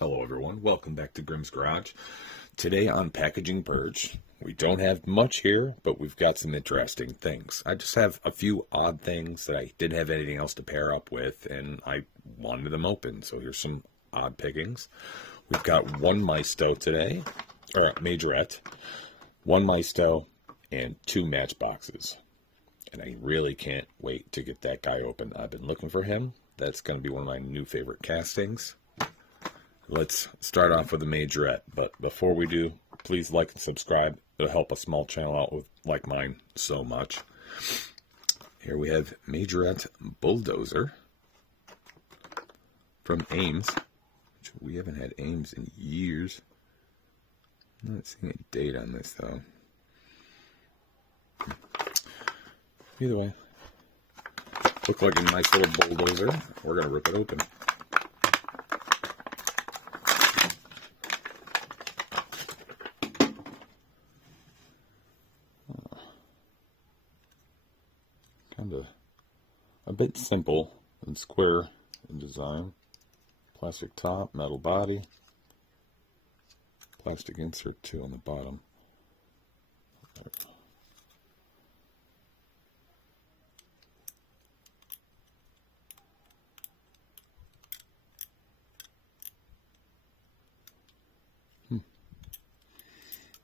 Hello everyone, welcome back to Grimm's Garage. Today on Packaging Purge, we don't have much here, but we've got some interesting things. I just have a few odd things that I didn't have anything else to pair up with, and I wanted them open, so here's some odd pickings. We've got one Maisto today, or Majorette, one Maisto, and two Matchboxes. And I really can't wait to get that guy open. I've been looking for him. That's going to be one of my new favorite castings. Let's start off with the Majorette, but before we do, please like and subscribe. It'll help a small channel out with like mine so much. Here we have Majorette Bulldozer from Ames. We haven't had Ames in years. I'm not seeing a date on this though. Either way, look like a nice little bulldozer. We're gonna rip it open. Kind of a bit simple and square in design. Plastic top, metal body, plastic insert too on the bottom.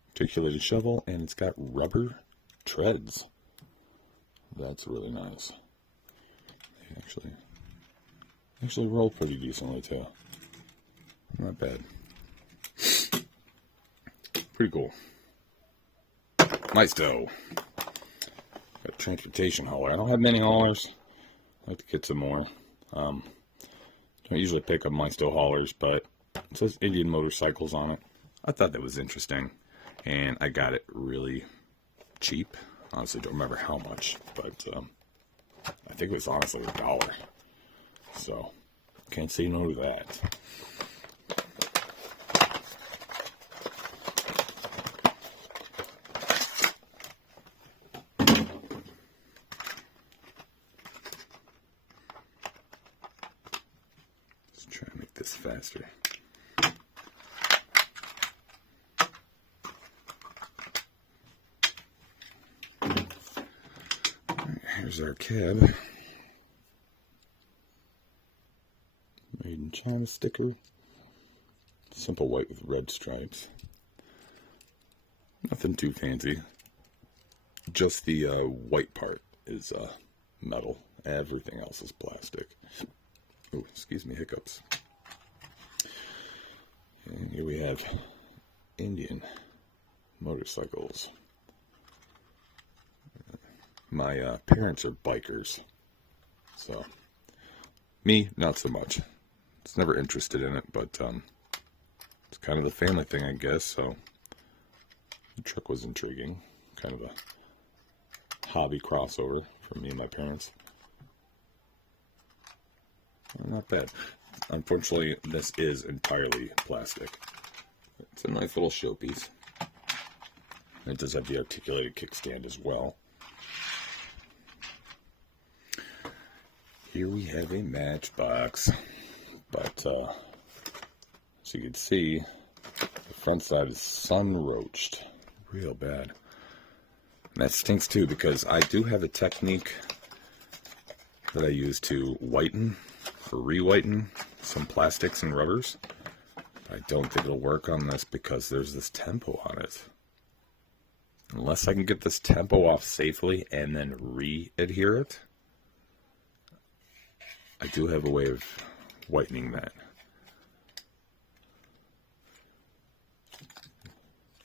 Articulated shovel, and it's got rubber treads. That's really nice. They actually roll pretty decently too. Not bad. Pretty cool. Maisto. Got a transportation hauler. I don't have many haulers. I'd like to get some more. Don't usually pick up Maisto haulers, but it says Indian motorcycles on it. I thought that was interesting, and I got it really cheap. Honestly, don't remember how much, but I think it was honestly $1. So, can't say no to that. Let's try and make this faster. Here's our cab. Made in China sticker. Simple white with red stripes. Nothing too fancy. Just the white part is metal. Everything else is plastic. Oh, excuse me, hiccups. And here we have Indian motorcycles. My parents are bikers, so me, not so much. It's never interested in it, but it's kind of the family thing, I guess, so the truck was intriguing. Kind of a hobby crossover for me and my parents. Not bad. Unfortunately, this is entirely plastic. It's a nice little showpiece. It does have the articulated kickstand as well. Here we have a Matchbox, but as you can see, the front side is sun-roached, real bad. And that stinks too, because I do have a technique that I use to whiten, or re-whiten, some plastics and rubbers. I don't think it'll work on this because there's this tempo on it. Unless I can get this tempo off safely and then re-adhere it, I do have a way of whitening that.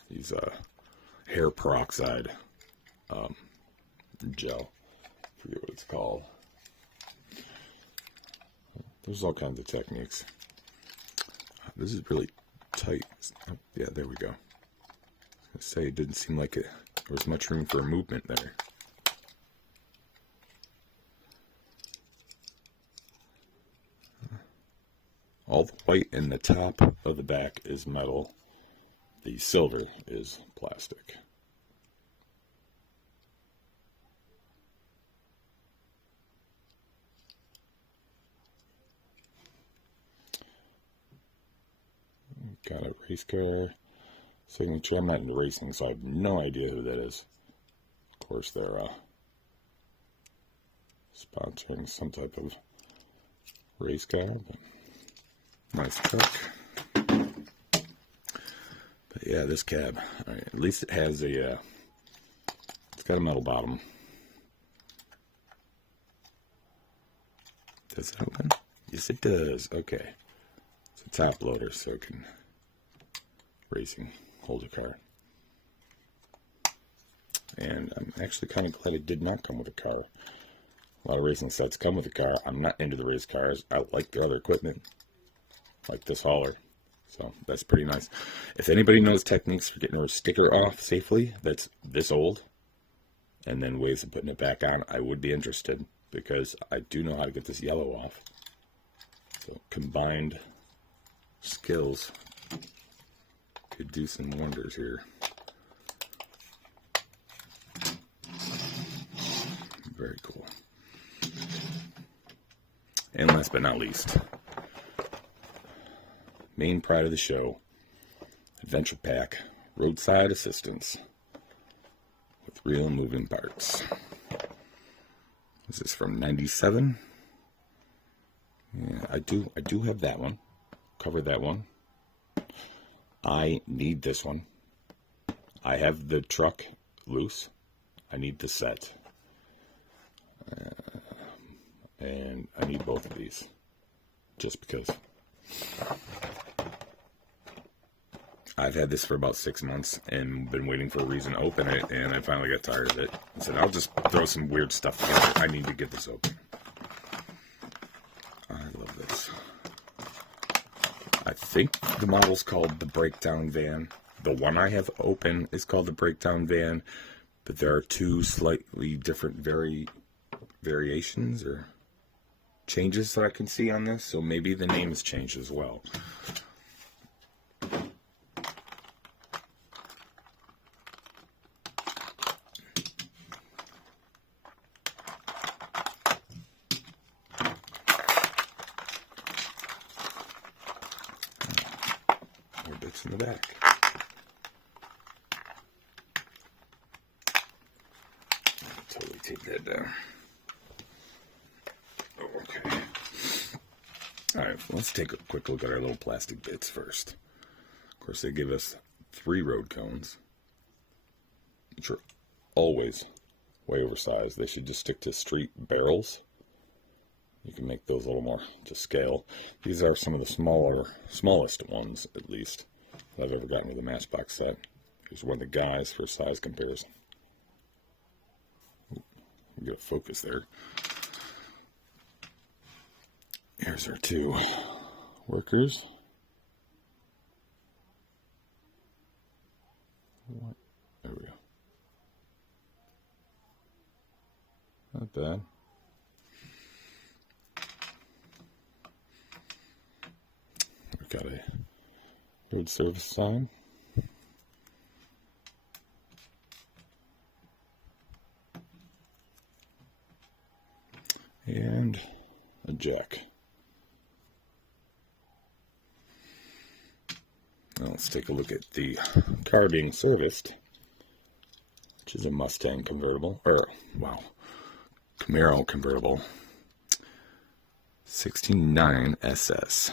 These hair peroxide gel. I forget what it's called. There's all kinds of techniques. This is really tight. Yeah, there we go. I was going to say, it didn't seem like there was much room for movement there. All the white in the top of the back is metal. The silver is plastic. Got a race car signature. I'm not into racing, so I have no idea who that is. Of course, they're sponsoring some type of race car, but nice truck. But yeah, this cab. All right, at least it has a. It's got a metal bottom. Does it open? Yes, it does. Okay. It's a top loader, so it can hold a car. And I'm actually kind of glad it did not come with a car. A lot of racing sets come with a car. I'm not into the race cars. I like the other equipment, like this hauler. So that's pretty nice. If anybody knows techniques for getting a sticker off safely that's this old, and then ways of putting it back on, I would be interested, because I do know how to get this yellow off. So combined skills could do some wonders here. Very cool. And last but not least, main pride of the show, Adventure Pack, roadside assistance with real moving parts. This is from '97. Yeah, I do have that one. Covered that one. I need this one. I have the truck loose. I need the set. And I need both of these. Just because. I've had this for about 6 months and been waiting for a reason to open it, and I finally got tired of it. I said, I'll just throw some weird stuff together. I need to get this open. I love this. I think the model's called the Breakdown Van. The one I have open is called the Breakdown Van, but there are two slightly different variations or changes that I can see on this, so maybe the name has changed as well. More bits in the back. Totally take that down. Okay. Alright, let's take a quick look at our little plastic bits first. Of course, they give us 3 road cones, which are always way oversized. They should just stick to street barrels. You can make those a little more to scale. These are some of the smallest ones, at least, that I've ever gotten with a Matchbox set. Here's one of the guys for size comparison. Get a focus there. Here's our 2 workers. There we go. Not bad. We've got a road service sign. And a jack. Now let's take a look at the car being serviced, which is a Mustang convertible, Camaro convertible, 69 SS.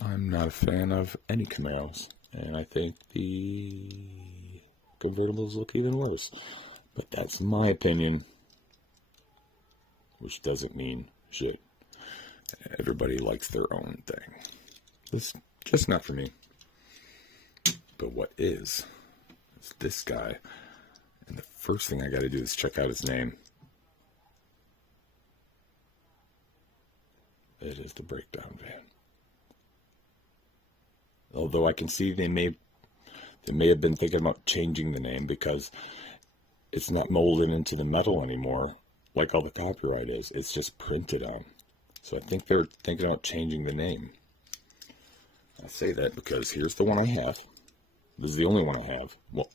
I'm not a fan of any Camaros, and I think the convertibles look even worse. But that's my opinion, which doesn't mean shit. Everybody likes their own thing. This just not for me. But what is this guy? And the first thing I got to do is check out his name. It is the Breakdown Van. Although I can see they may have been thinking about changing the name because it's not molded into the metal anymore like all the copyright is. It's just printed on. So I think they're thinking about changing the name. I say that because here's the one I have. This is the only one I have. Well,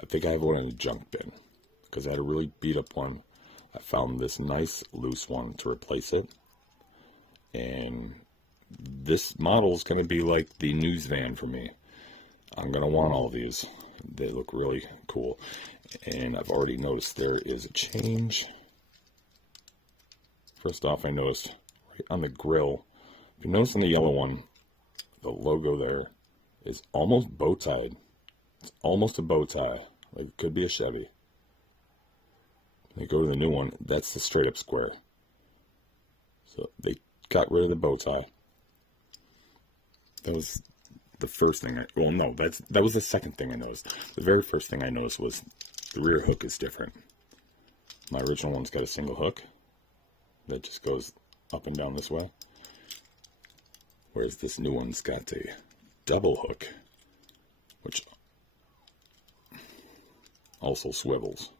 I think I have one in a junk bin because I had a really beat up one. I found this nice loose one to replace it. And this model is going to be like the news van for me. I'm going to want all these. They look really cool. And I've already noticed there is a change. First off, I noticed right on the grill, if you notice on the yellow one, the logo there is almost bow-tied. It's almost a bow tie. Like it could be a Chevy. They go to the new one, that's the straight up square. So they got rid of the bow tie. That was the first thing that was the second thing I noticed. The very first thing I noticed was the rear hook is different. My original one's got a single hook that just goes up and down this way. Whereas this new one's got a double hook, which also swivels.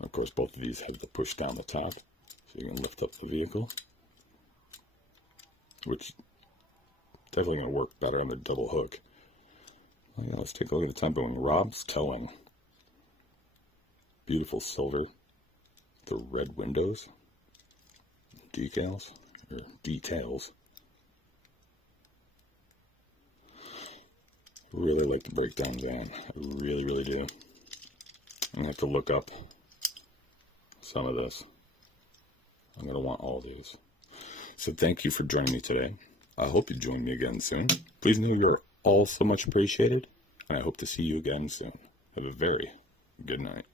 Of course, both of these have the push down the top, so you can lift up the vehicle, which definitely going to work better on the double hook. Oh yeah, let's take a look at the time wing. Rob's Towing. Beautiful silver. The red windows. Decals, or details. Really like the breakdown van. I really, really do. I'm going to have to look up some of this. I'm going to want all these. So thank you for joining me today. I hope you join me again soon. Please know you're all so much appreciated, and I hope to see you again soon. Have a very good night.